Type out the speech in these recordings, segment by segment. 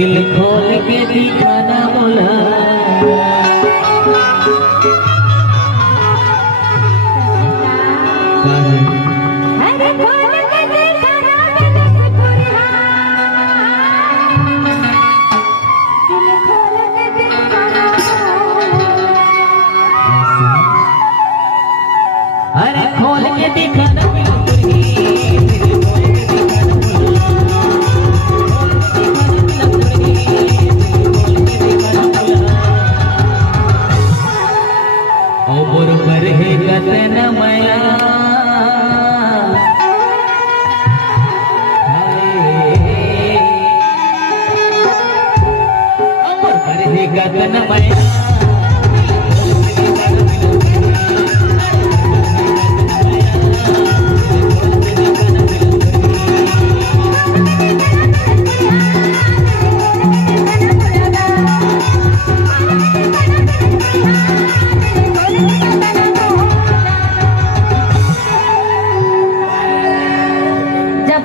दिल खोल के दिखाना बोला अरे खोल के दिखाना बरोबर है गतन मया बरोबर है गतन मया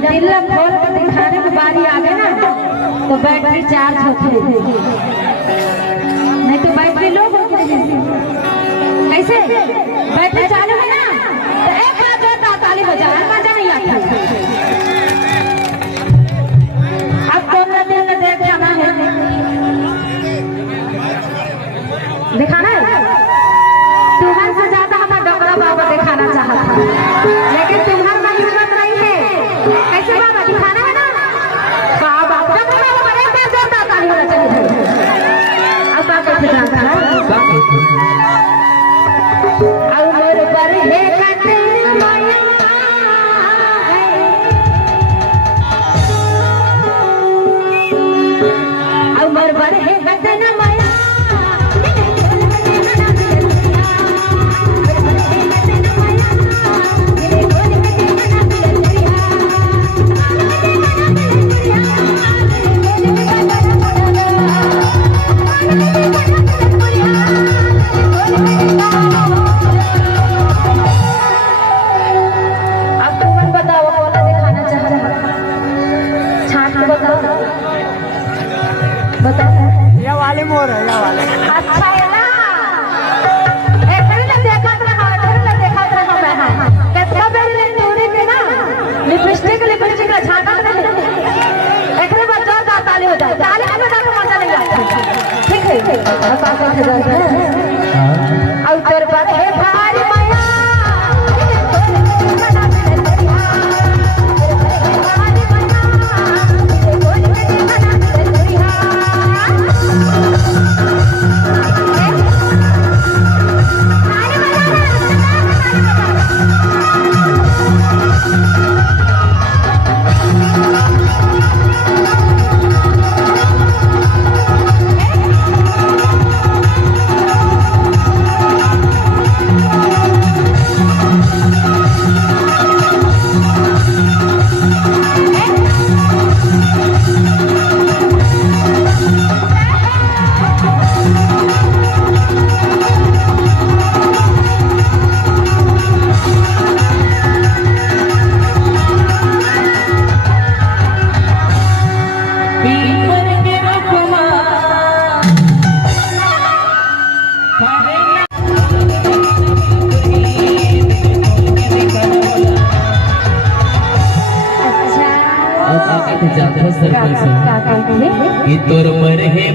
दिल खोल कर दिखाने की बारी आ गई ना तो बैटरी चार्ज होती है, नहीं तो बैटरी लो होती है। कैसे बैटरी चालू है ना तो एक बार जो ताली बजा मजा नहीं आता। अब कौन सा दिल ने देख जाना है दिखाना है तुम्हारे से ज्यादा हमारा डोकरा बाबा दिखाना चाहता था, लेकिन तुम्हारे में हिम्मत नहीं है। कैसे बाबा दिखाना है ना बाबा डोकरा बाबा एक बार जोरदार ताली होना चाहिए। अब बात कैसे जाता है उमर पर है कटे माया उमर पर है कटे माया ये वाले मोर है ये वाले अच्छा है ना एकरे ने देखत रहा मैं कितना बेर ले दूरी के ना लिपस्टिक का झांकत रहे एकरे बाद जो ताली हो जाए ताली में तो मजा नहीं आता। ठीक है अब बात है और तोर पर है भारी माया सर्कल से तोर मर है